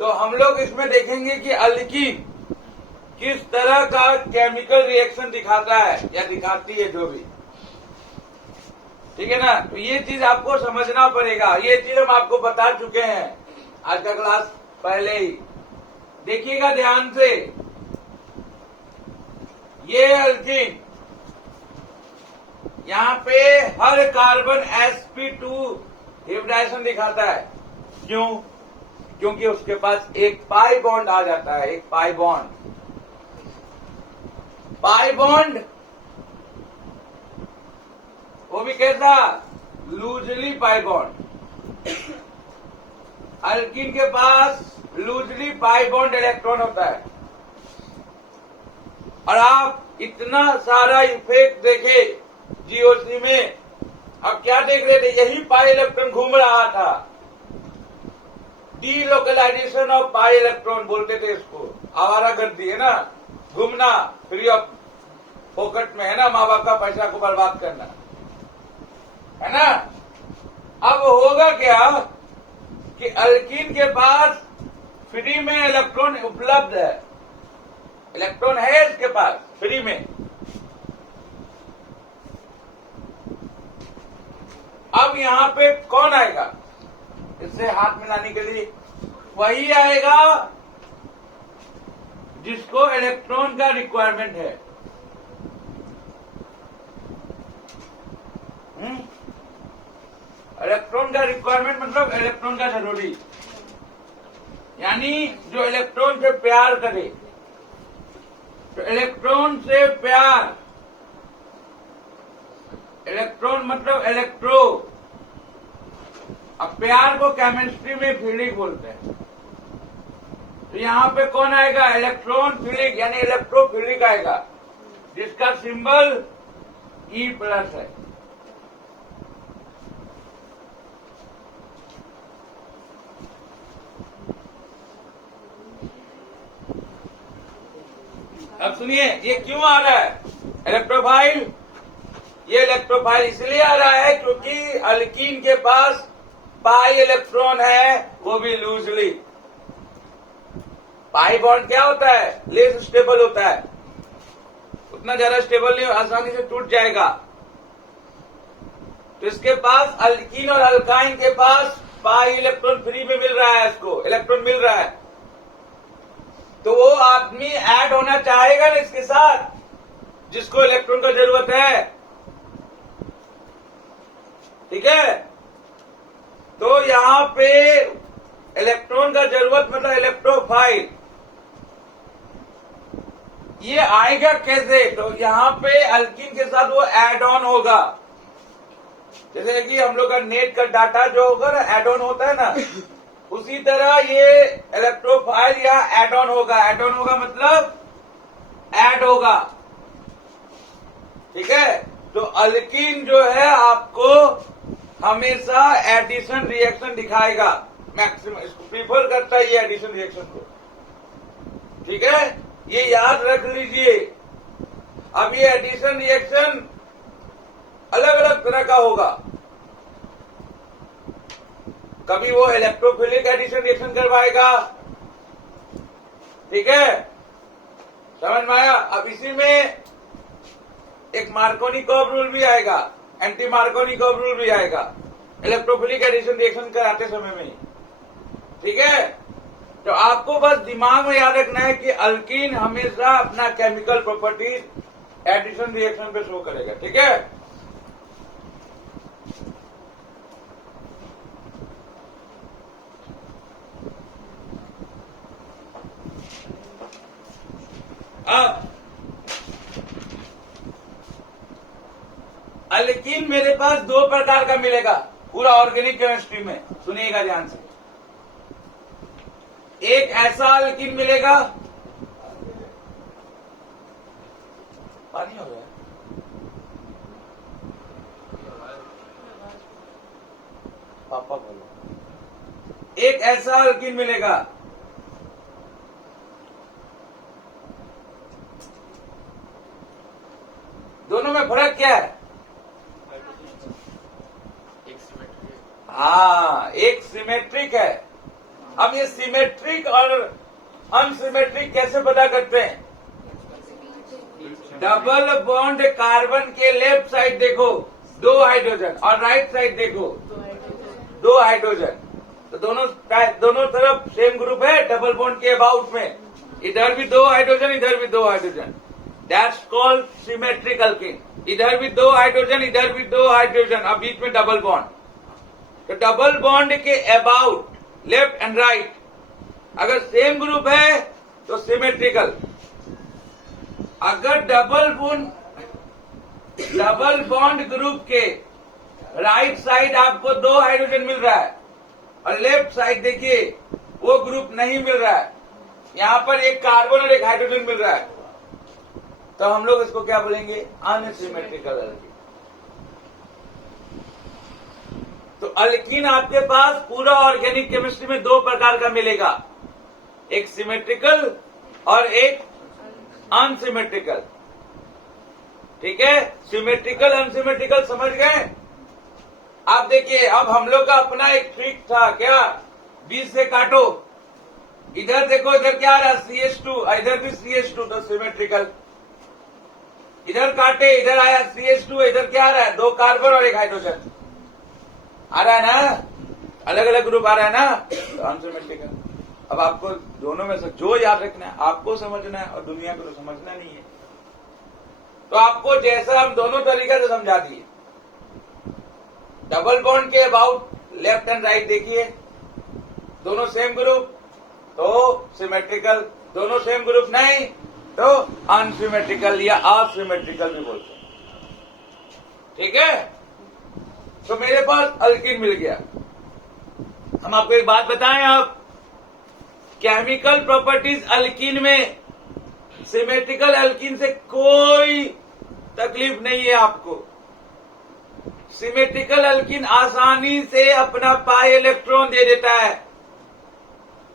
तो हम लोग इसमें देखेंगे कि अल्कीन किस तरह का केमिकल रिएक्शन दिखाता है या दिखाती है, जो भी, ठीक है ना। तो ये चीज आपको समझना पड़ेगा। ये चीज हम आपको बता चुके हैं आज का क्लास पहले ही। देखिएगा ध्यान से, ये अल्कीन, यहाँ पे हर कार्बन sp2 हाइब्रिडाइजेशन दिखाता है। क्यों? क्योंकि उसके पास एक पाई बॉन्ड आ जाता है, एक पाई बॉन्ड। पाई बॉन्ड वो भी कैसा? Loosely pi bond. अल्कीन के पास लूजली पाई बॉन्ड इलेक्ट्रॉन होता है। और आप इतना सारा इफेक्ट देखे जीओसी में, अब क्या देख रहे थे? यही पाई इलेक्ट्रॉन घूम रहा था। डीलोकलाइजेशन ऑफ पाई इलेक्ट्रॉन बोलते थे इसको। आवारागर्दी है ना, घूमना फ्री ऑफ पॉकेट में, है ना, माँ बाप का पैसा को बर्बाद करना, है ना। अब होगा क्या कि अल्कीन के पास फ्री में इलेक्ट्रॉन उपलब्ध है, इलेक्ट्रॉन है इसके पास फ्री में। अब यहां पे कौन आएगा इससे हाथ मिलाने के लिए? वही आएगा जिसको इलेक्ट्रॉन का रिक्वायरमेंट है। इलेक्ट्रॉन का रिक्वायरमेंट मतलब इलेक्ट्रॉन का जरूरी, यानी जो इलेक्ट्रॉन से प्यार करे। तो इलेक्ट्रॉन से प्यार, इलेक्ट्रॉन मतलब इलेक्ट्रो। अब प्यार को केमिस्ट्री में फीलिंग बोलते हैं। तो यहां पे कौन आएगा? इलेक्ट्रॉन फीलिंग, यानी इलेक्ट्रोफिलिक आएगा, जिसका सिंबल E+ है। अब सुनिए, ये क्यों आ रहा है इलेक्ट्रोफाइल? ये इलेक्ट्रोफाइल इसलिए आ रहा है क्योंकि अल्कीन के पास पाई इलेक्ट्रॉन है, वो भी लूजली। पाई बॉन्ड क्या होता है? लेस स्टेबल होता है, उतना ज्यादा स्टेबल नहीं, आसानी से टूट जाएगा। तो इसके पास, अल्कीन और अल्काइन के पास पाई इलेक्ट्रॉन फ्री में मिल रहा है, इसको इलेक्ट्रॉन मिल रहा है। तो वो आदमी ऐड होना चाहेगा ना इसके साथ, जिसको इलेक्ट्रॉन का जरूरत है, ठीक है। तो यहां पे इलेक्ट्रॉन का जरूरत मतलब इलेक्ट्रोफाइल। ये आएगा कैसे? तो यहां पे अल्कीन के साथ वो ऐड ऑन होगा। जैसे कि हम लोग का नेट का डाटा जो होगा ना, ऐड ऑन होता है ना, उसी तरह ये इलेक्ट्रोफाइल या ऐड ऑन होगा। ऐड ऑन होगा मतलब ऐड होगा, ठीक है। तो अल्कीन जो है आपको हमेशा एडिशन रिएक्शन दिखाएगा, मैक्सिमम इसको प्रीफर करता है, ये एडिशन रिएक्शन को, ठीक है। ये याद रख लीजिए। अब ये एडिशन रिएक्शन अलग अलग तरह का होगा। कभी वो इलेक्ट्रोफिलिक एडिशन रिएक्शन करवाएगा, ठीक है, समझ में आया। अब इसी में एक मार्कोनिकॉव रूल भी आएगा, एंटी मार्कोनिकॉव रूल भी आएगा इलेक्ट्रोफिलिक एडिशन रिएक्शन कराते समय में, ठीक है। तो आपको बस दिमाग में याद रखना है कि अल्कीन हमेशा अपना केमिकल प्रॉपर्टीज एडिशन रिएक्शन पे शो करेगा, ठीक है। अब अल्कीन मेरे पास दो प्रकार का मिलेगा पूरा ऑर्गेनिक केमिस्ट्री में, सुनिएगा ध्यान से। एक ऐसा अल्कीन मिलेगा, पानी हो गया, पापा बोलो। एक ऐसा अल्कीन मिलेगा दोनों में फर्क क्या है? हाँ, एक सिमेट्रिक है हम ये सिमेट्रिक और अनसिमेट्रिक कैसे पता करते हैं? डबल बॉन्ड कार्बन के लेफ्ट साइड देखो 2 हाइड्रोजन और राइट साइड देखो 2 हाइड्रोजन, तो दोनों तरफ सेम ग्रुप है डबल बॉन्ड के अबाउट में। इधर भी 2 हाइड्रोजन, इधर भी 2 hydrogen, that's called symmetric alkyne. इधर भी 2 हाइड्रोजन, इधर भी 2 हाइड्रोजन, अब बीच में डबल बॉन्ड। तो डबल बॉन्ड के अबाउट लेफ्ट एंड राइट अगर सेम ग्रुप है तो सिमेट्रिकल। अगर डबल बॉन्ड ग्रुप के राइट साइड आपको 2 हाइड्रोजन मिल रहा है और लेफ्ट साइड देखिए वो ग्रुप नहीं मिल रहा है, यहां पर एक कार्बन और एक हाइड्रोजन मिल रहा है, तो हम लोग इसको क्या बोलेंगे? Unsymmetrical alkyne. तो अल्कीन आपके पास पूरा ऑर्गेनिक केमिस्ट्री में 2 प्रकार का मिलेगा, एक सिमेट्रिकल और एक अनसिमेट्रिकल। ठीक है, सिमेट्रिकल अनसिमेट्रिकल समझ गए? आप देखिए, अब हम लोग का अपना एक ट्रिक था, क्या? बीच से काटो, इधर देखो, इधर क्या आ रहा है? CH2, इधर भी CH2, तो सिमेट्रिकल। इधर काटे, इधर आया CH2, इधर क्या आ रहा है? 2 कार्बन और 1 हाइड्रोजन आ रहा है ना, अलग अलग ग्रुप आ रहा है ना, तो अनसिमेट्रिकल। अब आपको दोनों में से जो याद रखना है, आपको समझना है और दुनिया को तो समझना नहीं है। तो आपको जैसा हम दोनों तरीके से समझा दिए, डबल बॉन्ड के अबाउट लेफ्ट एंड राइट देखिए, दोनों सेम ग्रुप तो सिमेट्रिकल, दोनों सेम ग्रुप नहीं तो अनसिमेट्रिकल या असिमेट्रिकल भी बोलते हैं। ठीक है, तो मेरे पास अल्कीन मिल गया। हम आपको एक बात बताएं, आप केमिकल प्रॉपर्टीज अल्कीन में सिमेट्रिकल अल्कीन से कोई तकलीफ नहीं है आपको। सिमेट्रिकल अल्कीन आसानी से अपना पाई इलेक्ट्रॉन दे देता है,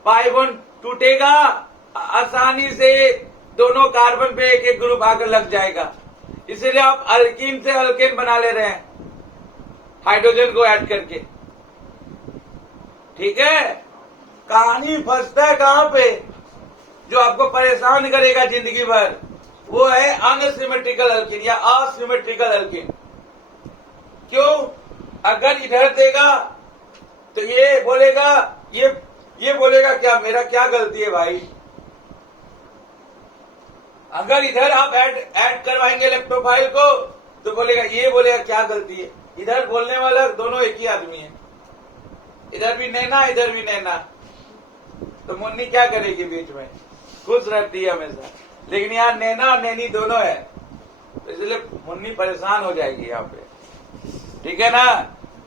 पाई बॉन्ड टूटेगा, आसानी से दोनों कार्बन पे एक एक ग्रुप आकर लग जाएगा, इसलिए आप अल्कीन से अल्केन बना ले रहे हैं हाइड्रोजन को ऐड करके। ठीक है, कहानी फंसता है कहां पे, जो आपको परेशान करेगा जिंदगी भर, वो है अनसिमेट्रिकल अल्कीन या असिमेट्रिकल अल्कीन। क्यों? अगर इधर देगा तो ये बोलेगा, ये बोलेगा क्या, मेरा क्या गलती है भाई? अगर इधर आप ऐड करवाएंगे इलेक्ट्रोफाइल को तो बोलेगा, ये बोलेगा क्या गलती है? इधर बोलने वाला दोनों एक ही आदमी है, इधर भी नैना, इधर भी नैना, तो मुन्नी क्या करेगी? बीच में खुश रहती है हमेशा, लेकिन यहाँ नैना और नैनी दोनों है, तो इसलिए मुन्नी परेशान हो जाएगी यहाँ पे। ठीक है ना?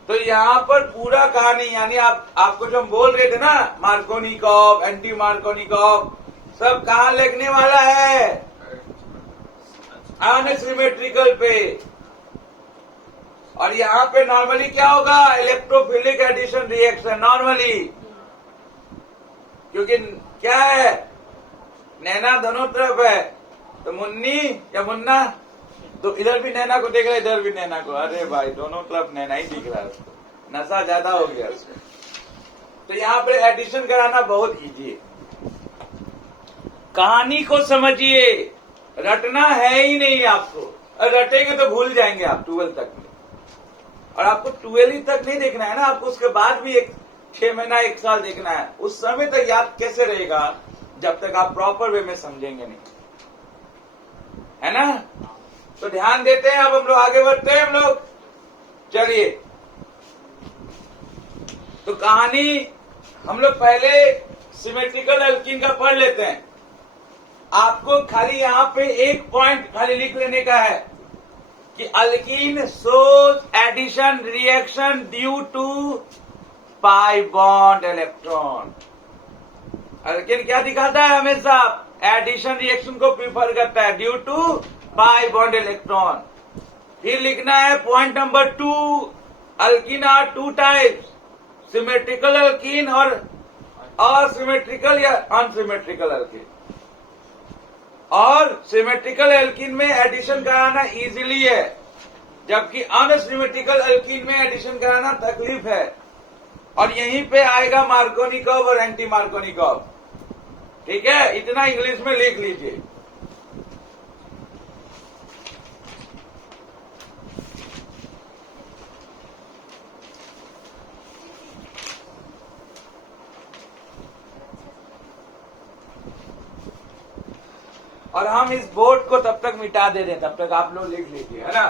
तो यहाँ पर पूरा कहानी, यानी आपको जो हम बोल रहे थे ना, मार्कोनिकॉव, एंटी मार्कोनिकॉव, सब कहाँ लगने वाला है? अनसिमेट्रिकल पे। और यहाँ पे नॉर्मली क्या होगा? इलेक्ट्रोफिलिक एडिशन रिएक्शन नॉर्मली, क्योंकि क्या है, नैना दोनों तरफ है, तो मुन्नी या मुन्ना, तो इधर भी नैना को देख रहा है, इधर भी नैना को, अरे भाई दोनों तरफ नैना ही दिख रहा है उसको, नशा ज्यादा हो गया उसको। तो यहाँ पे एडिशन कराना बहुत इजी है। कहानी को समझिए, रटना है ही नहीं आपको, और रटेंगे तो भूल जाएंगे आप 12 तक में। और आपको 12 तक नहीं देखना है ना, आपको उसके बाद भी 6 महीना 1 साल देखना है। उस समय तक याद कैसे रहेगा जब तक आप प्रॉपर वे में समझेंगे नहीं, है ना? तो ध्यान देते हैं, अब हम लोग आगे बढ़ते हैं। हम लोग चलिए, तो कहानी हम लोग पहले सिमेट्रिकल अल्कीन का पढ़ लेते हैं। आपको खाली यहाँ पे एक पॉइंट खाली लिख लेने का है कि alkene shows addition reaction due to pi bond electron. Alkene क्या दिखाता है? हमेशा एडिशन रिएक्शन को प्रीफर करता है due to pi bond electron. फिर लिखना है point number 2, alkene are 2 types, symmetrical alkene और असिमेट्रिकल या अनसिमेट्रिकल अल्कीन। और सिमेट्रिकल अल्कीन में एडिशन कराना इजीली है, जबकि अनसिमेट्रिकल अल्कीन में एडिशन कराना तकलीफ है। और यहीं पे आएगा मार्कोनी कर्व और एंटी मार्कोनी कर्व। ठीक है, इतना इंग्लिश में लिख लीजिए। और हम इस बोर्ड को तब तक मिटा दे रहे हैं, तब तक आप लोग लिख लीजिए, है ना।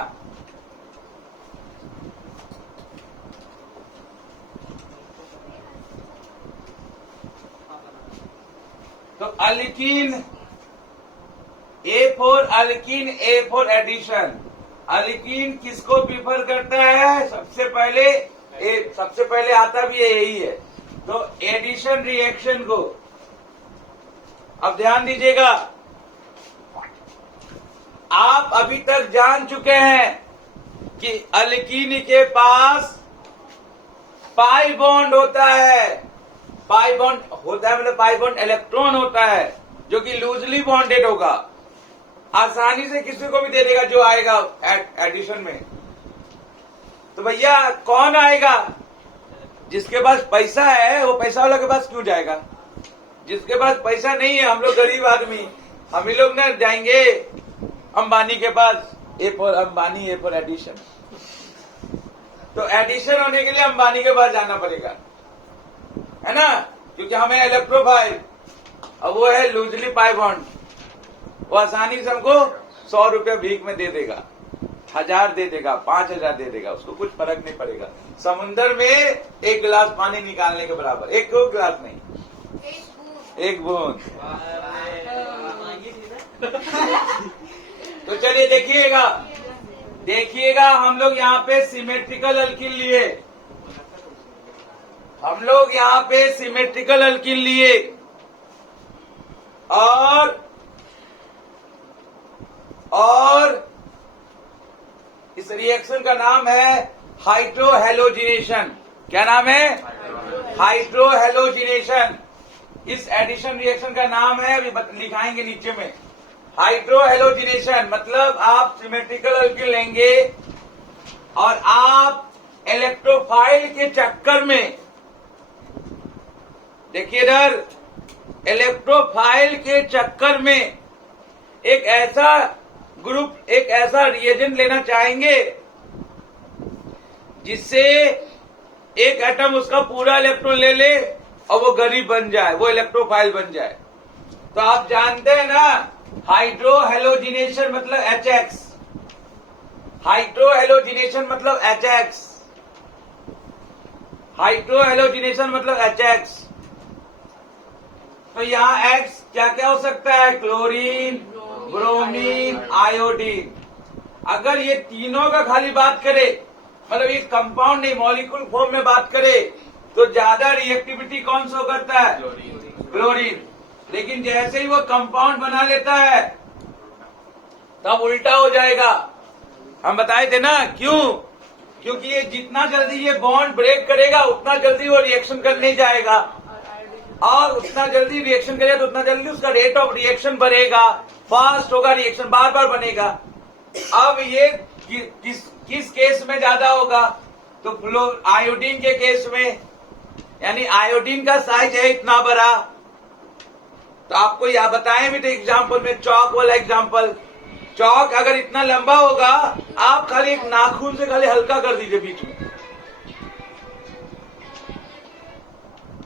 तो alkene A4, alkene A4 addition. Alkene किसको प्रीफर करता है? सबसे पहले आता भी यही है। तो एडिशन रिएक्शन को अब ध्यान दीजिएगा। आप अभी तक जान चुके हैं कि अल्कीन के पास पाई बॉन्ड होता है। पाई बॉन्ड होता है मतलब पाई बॉन्ड इलेक्ट्रॉन होता है जो कि लूजली बॉन्डेड होगा, आसानी से किसी को भी दे देगा जो आएगा एडिशन में। तो भैया कौन आएगा? जिसके पास पैसा है वो पैसा वाला के पास क्यों जाएगा? जिसके पास पैसा नहीं है, हम लोग गरीब आदमी, हम ही लोग ना जाएंगे अंबानी के पास। Ambani A4 edition. तो एडिशन होने के लिए अंबानी के पास जाना पड़ेगा, है ना, क्योंकि हमें इलेक्ट्रोफाइल, अब वो है लूजली पाई बॉन्ड, वो आसानी से हमको 100 रुपया भीख में दे देगा, 1000 दे देगा, 5000 दे देगा, उसको कुछ फर्क नहीं पड़ेगा। समुंदर में एक गिलास पानी निकालने के बराबर, एक दो गिलास नहीं, एक बूंद। तो चलिए देखिएगा हम लोग यहाँ पे सिमेट्रिकल अल्किल लिए, हम लोग यहाँ पे सिमेट्रिकल अल्किल लिए और इस रिएक्शन का नाम है हाइड्रोहेलोजिनेशन। क्या नाम है? हाइड्रोहेलोजिनेशन। इस एडिशन रिएक्शन का नाम है, अभी लिखाएंगे नीचे में। हाइड्रोहेलोजिनेशन मतलब आप सिमेट्रिकल अल्किल लेंगे और आप इलेक्ट्रोफाइल के चक्कर में, देखिए इधर, इलेक्ट्रोफाइल के चक्कर में एक ऐसा ग्रुप, एक ऐसा रिएजेंट लेना चाहेंगे जिससे एक एटम उसका पूरा इलेक्ट्रॉन ले ले और वो गरीब बन जाए, वो इलेक्ट्रोफाइल बन जाए। तो आप जानते हैं ना, हाइड्रोहेलोजिनेशन मतलब HX, हाइड्रोहेलोजिनेशन मतलब HX, हाइड्रोहेलोजिनेशन मतलब HX। तो यहाँ X क्या क्या हो सकता है? Chlorine, bromine, iodine. अगर ये तीनों का खाली बात करे, मतलब ये कंपाउंड नहीं मॉलिक्यूल फॉर्म में बात करे, तो ज्यादा रिएक्टिविटी कौन सा करता है? क्लोरीन। लेकिन जैसे ही वो कंपाउंड बना लेता है तब उल्टा हो जाएगा। हम बताए थे ना, क्यों? क्योंकि ये जितना जल्दी ये बॉन्ड ब्रेक करेगा उतना जल्दी वो रिएक्शन करने जाएगा, और उतना जल्दी रिएक्शन करेगा तो उतना जल्दी उसका रेट ऑफ रिएक्शन बढ़ेगा, फास्ट होगा, रिएक्शन बार बार बनेगा। अब ये किस केस में ज्यादा होगा? तो आयोडीन के केस में, यानी आयोडीन का साइज है इतना बड़ा। तो आपको यह बताएं भी थे एग्जाम्पल में, चौक वाला एग्जाम्पल। चौक अगर इतना लंबा होगा, आप खाली एक नाखून से खाली हल्का कर दीजिए बीच में,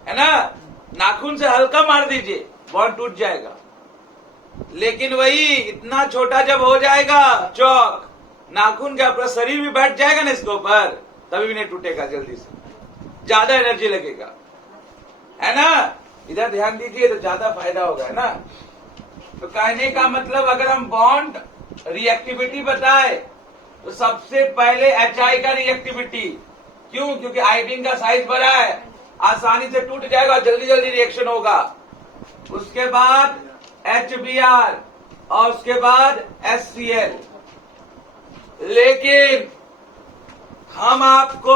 है ना, नाखून से हल्का मार दीजिए, बॉन्ड टूट जाएगा। लेकिन वही इतना छोटा जब हो जाएगा चौक, नाखून के अपना शरीर भी बैठ जाएगा ना इसके ऊपर, तभी भी नहीं टूटेगा जल्दी से, ज्यादा एनर्जी लगेगा, है ना। इधर ध्यान दीजिए तो ज्यादा फायदा होगा, है ना। तो कहने का मतलब, अगर हम बॉन्ड रिएक्टिविटी बताए तो सबसे पहले HI का रिएक्टिविटी। क्यों? क्योंकि आयोडीन का साइज बड़ा है, आसानी से टूट जाएगा, जल्दी जल्दी रिएक्शन होगा। उसके बाद HBr और उसके बाद HCl। लेकिन हम आपको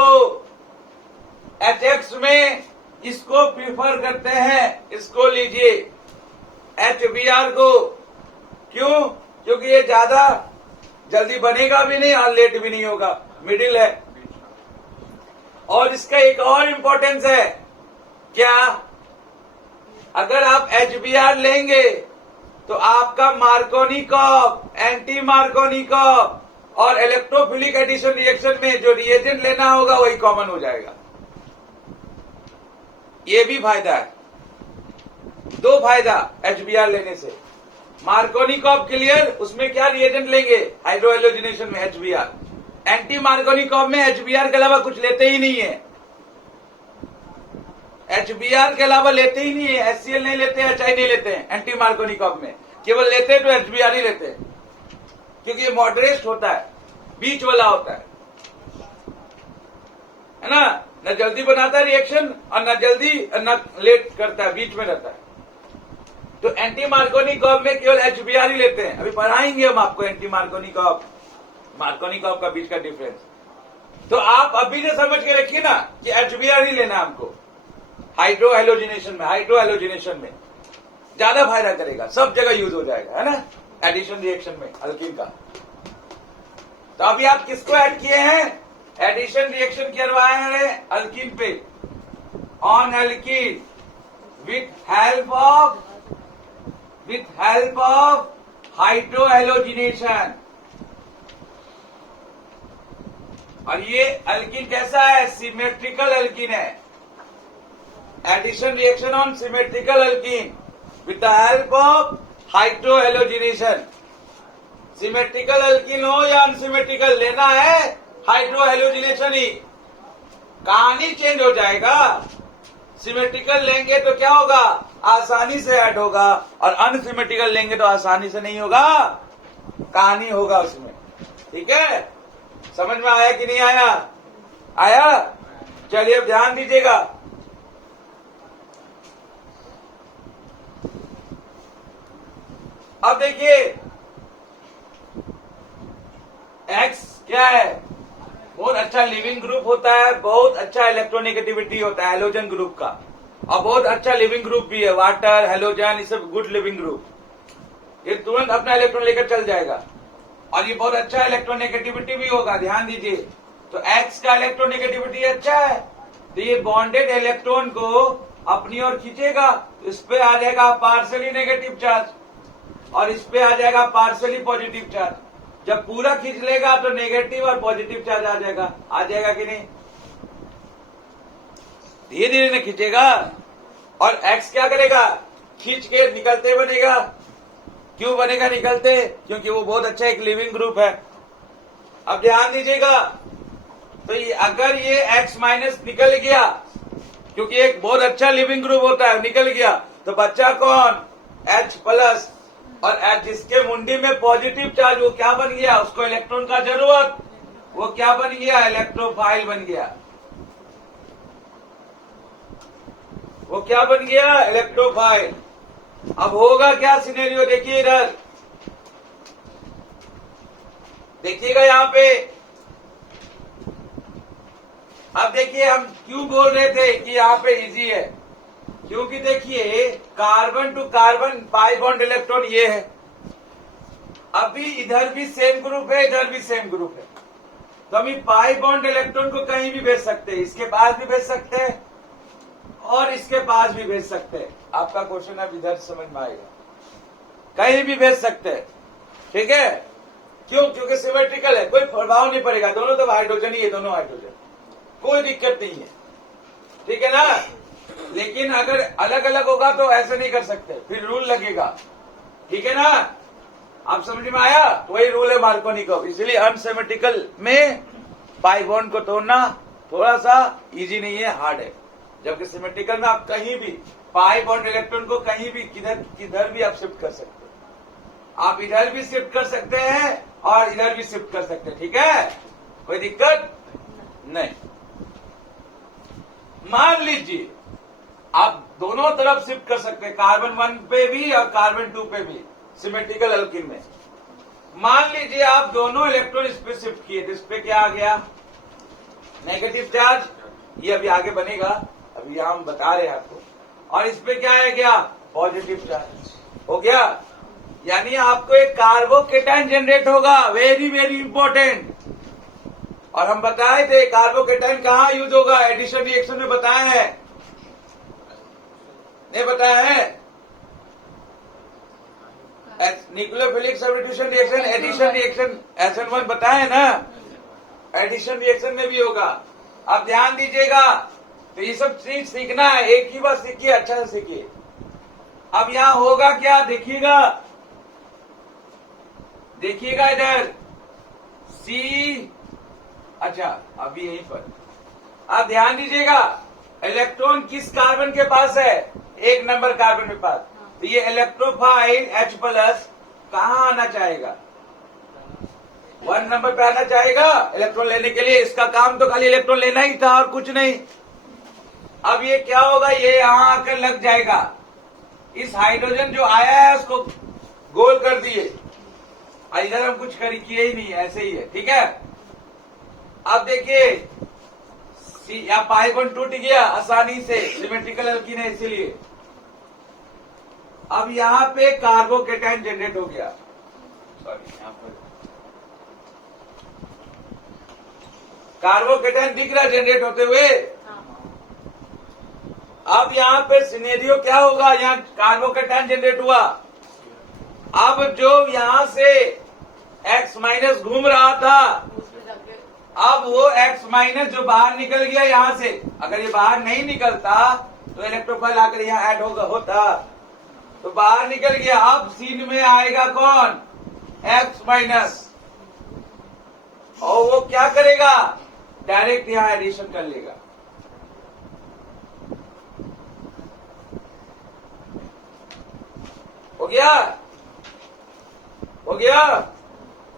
HX में इसको प्रीफर करते हैं, इसको लीजिए HBr को। क्यों? क्योंकि ये ज्यादा जल्दी बनेगा भी नहीं और लेट भी नहीं होगा, मिडिल है। और इसका एक और इंपॉर्टेंस है क्या, अगर आप HBr लेंगे तो आपका मार्कोनिकॉफ, एंटी मार्कोनिकॉफ और इलेक्ट्रोफिलिक एडिशन रिएक्शन में जो रिएजेंट लेना होगा वही कॉमन हो जाएगा। ये भी फायदा है, दो फायदा HBr लेने से। मार्कोनिकॉफ क्लियर, उसमें क्या रिएजेंट लेंगे, हाइड्रो हैलोजिनेशन में HBr। एंटी मार्कोनिकॉफ में HBr के अलावा कुछ लेते ही नहीं है, HBr के अलावा लेते ही नहीं है, HCl नहीं लेते हैं, HI नहीं लेते हैं। एंटी मार्कोनिकॉफ में केवल लेते हैं तो HBr ही लेते हैं, क्योंकि ये मॉडरेट होता है, बीच वाला होता है ना, न जल्दी बनाता है रिएक्शन और न जल्दी न लेट करता है, बीच में रहता है। तो एंटी मार्कोनिकॉफ में केवल HBr ही लेते हैं। अभी पढ़ाएंगे हम आपको एंटी मार्कोनिकॉफ, मार्कोनिकॉफ का बीच का डिफरेंस। तो आप अभी से समझ के रखिए ना कि HBr ही लेना हमको हाइड्रो हैलोजिनेशन में। हाइड्रो हैलोजिनेशन में ज्यादा फायदा करेगा, सब जगह यूज हो जाएगा, है ना, एडिशन रिएक्शन में अल्कीन का। तो अभी आप किसको ऐड किए हैं, एडिशन रिएक्शन करवाए हैं अल्कीन पे, on alkene with help of hydrohalogenation. और ये अल्कीन कैसा है, सिमेट्रिकल अल्कीन है। Addition reaction on symmetrical alkene with the help of hydrohalogenation. Symmetrical alkene हो या अनसिमेट्रिकल, लेना है हाइड्रो हैलोजिनेशन ही। कहानी चेंज हो जाएगा, सिमेट्रिकल लेंगे तो क्या होगा, आसानी से ऐड होगा, और अनसिमेट्रिकल लेंगे तो आसानी से नहीं होगा, कहानी होगा उसमें। ठीक है, समझ में आया कि नहीं आया, आया। चलिए अब ध्यान दीजिएगा, अब देखिए X क्या है, बहुत अच्छा लिविंग ग्रुप होता है, बहुत अच्छा इलेक्ट्रोनेगेटिविटी होता है हैलोजन ग्रुप का, और बहुत अच्छा लिविंग ग्रुप भी है, वाटर, हैलोजन, ये सब गुड लिविंग ग्रुप। ये तुरंत अपना इलेक्ट्रॉन लेकर चल जाएगा, और ये बहुत अच्छा इलेक्ट्रोनेगेटिविटी भी होगा, ध्यान दीजिए। तो X का इलेक्ट्रोनेगेटिविटी अच्छा है, तो ये बॉन्डेड इलेक्ट्रॉन को अपनी ओर खींचेगा, इस पे आ जाएगा पार्शियली नेगेटिव चार्ज, और इस पे आ जाएगा पार्शियली पॉजिटिव चार्ज। जब पूरा खींच लेगा तो नेगेटिव और पॉजिटिव चार्ज आ जाएगा कि नहीं, धीरे धीरे ने खींचेगा। और X क्या करेगा, खींच के निकलते बनेगा। क्यों बनेगा निकलते, क्योंकि वो बहुत अच्छा एक लिविंग ग्रुप है। अब ध्यान दीजिएगा, तो ये अगर ये X माइनस निकल गया, क्योंकि एक बहुत अच्छा लिविंग ग्रुप होता है, निकल गया, तो बच्चा कौन, H प्लस। और जिसके मुंडी में पॉजिटिव चार्ज, वो क्या बन गया, उसको इलेक्ट्रॉन का जरूरत, वो क्या बन गया, इलेक्ट्रोफाइल बन गया। वो क्या बन गया, इलेक्ट्रोफाइल। अब होगा क्या सिनेरियो, देखिए इधर, देखिएगा यहां पे। अब देखिए हम क्यों बोल रहे थे कि यहां पे इजी है, क्योंकि देखिए carbon to carbon pi bond electron ये है, अभी इधर भी सेम ग्रुप है, इधर भी सेम ग्रुप है, तो हम पाई बॉन्ड इलेक्ट्रॉन को कहीं भी भेज सकते हैं, इसके पास भी भेज सकते हैं और इसके पास भी भेज सकते हैं। आपका क्वेश्चन अब इधर समझ में आएगा, कहीं भी भेज सकते हैं, ठीक है। क्यों, क्योंकि सिमेट्रिकल है, कोई प्रभाव नहीं पड़ेगा, दोनों तो हाइड्रोजन ही है, दोनों हाइड्रोजन, कोई दिक्कत नहीं है, ठीक है ना। लेकिन अगर अलग अलग होगा तो ऐसे नहीं कर सकते, फिर रूल लगेगा, ठीक है ना। आप समझ में आया, तो वही रूल है मार्कोनिकॉफ। इसलिए अनसिमेट्रिकल में पाई बॉन्ड को तोड़ना थोड़ा सा इजी नहीं है, हार्ड है। जबकि सिमेट्रिकल में आप कहीं भी पाई बॉन्ड इलेक्ट्रॉन को कहीं भी किधर भी आप शिफ्ट कर सकते हैं। आप इधर भी शिफ्ट कर सकते हैं और इधर भी शिफ्ट कर सकते हैं, ठीक है, कोई दिक्कत नहीं। मान लीजिए आप दोनों तरफ शिफ्ट कर सकते हैं, कार्बन 1 पे भी और कार्बन 2 पे भी, सिमेट्रिकल अल्कीन में। मान लीजिए आप दोनों इलेक्ट्रॉन इस पे शिफ्ट किए, तो इस पे क्या आ गया, नेगेटिव चार्ज, ये अभी आगे बनेगा, अभी हम बता रहे हैं आपको। और इस पे क्या आ गया, पॉजिटिव चार्ज हो गया, यानी आपको एक कार्बोकेटायन जनरेट होगा, वेरी वेरी इंपॉर्टेंट। और हम बताए थे कार्बोकेटाइन कहाँ यूज होगा, एडिशन रिएक्शन में बताए हैं, नहीं बताया है? Nucleophilic substitution reaction, addition reaction, SN1 बताए ना, एडिशन रिएक्शन में भी होगा। अब ध्यान दीजिएगा, तो ये सब चीज सीखना है, एक ही बार सीखिए, अच्छा से सीखिए। अब यहां होगा क्या, देखिएगा, देखिएगा इधर C, अच्छा अभी यहीं पर आप ध्यान दीजिएगा, इलेक्ट्रॉन किस कार्बन के पास है, 1 नंबर कार्बन के पास, तो ये इलेक्ट्रोफाइल H+ कहाँ आना चाहेगा, 1 नंबर पे आना चाहेगा इलेक्ट्रॉन लेने के लिए। इसका काम तो खाली इलेक्ट्रॉन लेना ही था और कुछ नहीं। अब ये क्या होगा, ये यहां आकर लग जाएगा, इस हाइड्रोजन जो आया है उसको गोल कर दिए, इधर हम कुछ किए ही नहीं, ऐसे ही है, ठीक है। अब देखिए या पाई बॉन्ड टूट गया आसानी से, सिमेट्रिकल एल्कीन है इसीलिए। अब यहां पे कार्बोकेटाइन जनरेट हो गया, सॉरी यहां पर कार्बोकेटाइन दिख रहा जनरेट होते हुए। अब यहां पे सिनेरियो क्या होगा, यहां कार्बोकेटाइन जनरेट हुआ, अब जो यहां से X- घूम रहा था, अब वो X- जो बाहर निकल गया यहां से, अगर ये बाहर नहीं निकलता तो इलेक्ट्रोफाइल आकर यहां ऐड होता, तो बाहर निकल गया। अब सीन में आएगा कौन, X-, और वो क्या करेगा, डायरेक्ट यहां एडिशन कर लेगा। हो गया, हो गया।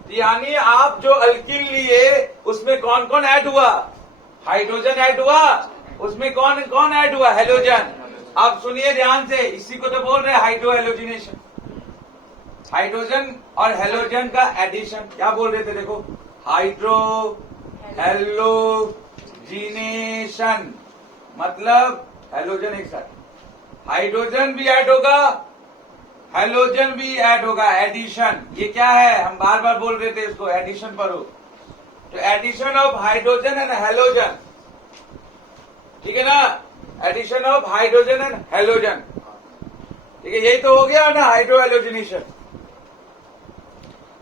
यानी आप जो अल्किल लिए उसमें कौन कौन ऐड हुआ, हाइड्रोजन ऐड हुआ, उसमें कौन कौन ऐड हुआ, हेलोजन। आप सुनिए ध्यान से, इसी को तो बोल रहे हैं हाइड्रो हेलोजिनेशन, हाइड्रोजन और हेलोजन का एडिशन। क्या बोल रहे थे, देखो, हाइड्रो हेलोजिनेशन मतलब हेलोजन एक साथ, हाइड्रोजन भी ऐड होगा, हेलोजन भी ऐड होगा, एडिशन। ये क्या है, हम बार बार बोल रहे थे इसको, एडिशन पर हो, तो addition of hydrogen and halogen, ठीक है ना, addition of hydrogen and halogen, ठीक है, यही तो हो गया ना हाइड्रो हेलोजिनेशन।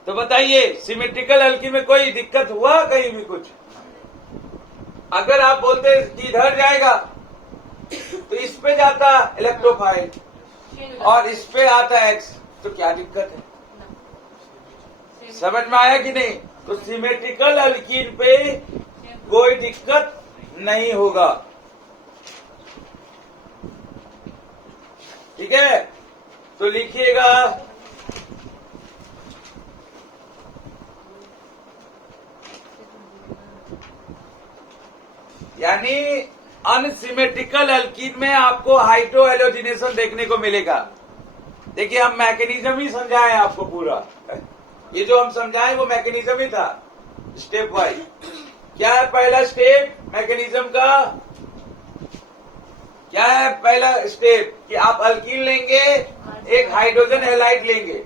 तो बताइए सिमेट्रिकल एल्कीन में कोई दिक्कत हुआ कहीं भी कुछ, अगर आप बोलते कि इधर जाएगा तो इस पे जाता इलेक्ट्रोफाइल और इस पे आता X, तो क्या दिक्कत है, समझ में आया कि नहीं। तो सिमेट्रिकल एल्कीन पे कोई दिक्कत नहीं होगा, ठीक है। तो लिखिएगा यानी अनसिमेट्रिकल एल्कीन में आपको हाइड्रो हेलोजिनेशन देखने को मिलेगा। देखिए हम मैकेनिज्म ही समझाए आपको पूरा, ये जो हम समझाए वो मैकेनिज्म ही था, स्टेप वाइज। क्या है पहला स्टेप मैकेनिज्म का, क्या है पहला स्टेप, कि आप अल्कीन लेंगे, एक हाइड्रोजन हैलाइड लेंगे,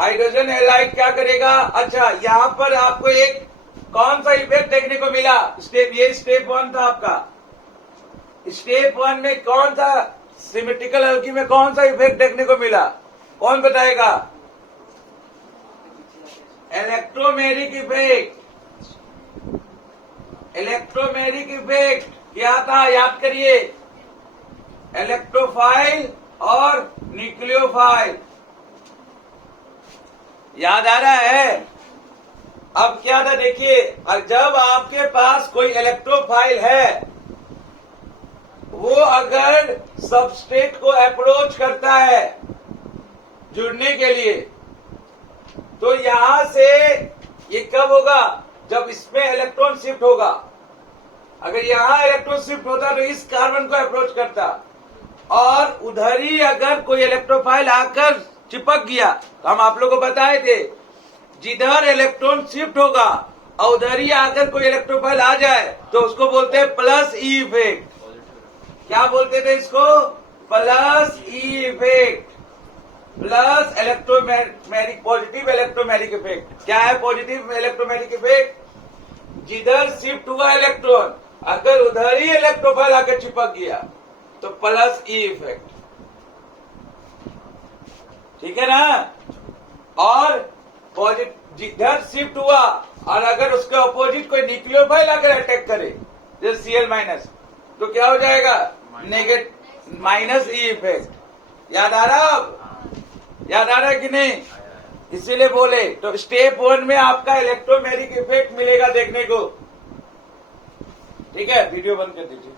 हाइड्रोजन हैलाइड क्या करेगा, अच्छा यहां पर आपको एक कौन सा इफेक्ट देखने को मिला, स्टेप, ये स्टेप 1 था आपका, स्टेप 1 में कौन सा सिमेट्रिकल एल्कीन में कौन सा इफेक्ट देखने को मिला, कौन बताएगा, इलेक्ट्रोमेरिक इफेक्ट, इलेक्ट्रोमेरिक इफेक्ट क्या था याद करिए, इलेक्ट्रोफाइल और न्यूक्लियोफाइल, याद आ रहा है। अब क्या था देखिए, जब आपके पास कोई इलेक्ट्रोफाइल है, वो अगर सबस्ट्रेट को अप्रोच करता है जुड़ने के लिए, तो यहां से ये कब होगा, जब इसमें इलेक्ट्रॉन शिफ्ट होगा, अगर यहां इलेक्ट्रॉन शिफ्ट होता तो इस कार्बन को अप्रोच करता, और उधर ही अगर कोई इलेक्ट्रोफाइल आकर चिपक गया, तो हम आप लोगों को बताए थे, जिधर इलेक्ट्रॉन शिफ्ट होगा और उधर ही आकर कोई इलेक्ट्रोफाइल आ जाए तो उसको बोलते हैं प्लस ई इफेक्ट। क्या बोलते थे इसको, plus E effect, plus electromagnetic, positive electromagnetic effect. क्या है पॉजिटिव इलेक्ट्रोमैग्नेटिक इफेक्ट, जिधर शिफ्ट हुआ इलेक्ट्रॉन, अगर उधर ही इलेक्ट्रोफाइल आकर चिपक गया तो प्लस ई इफेक्ट, ठीक है ना। और जिधर शिफ्ट हुआ और अगर उसके अपोजिट कोई न्यूक्लियोफाइल अगर अटैक करे जैसे Cl माइनस, तो क्या हो जाएगा, नेगेटिव माइनस ई इफेक्ट। याद आ रहा, याद आ रहा है कि नहीं? इसीलिए बोले तो स्टेप 1 में आपका इलेक्ट्रोमैग्नेटिक इफेक्ट मिलेगा देखने को। ठीक है, वीडियो बंद कर दीजिए।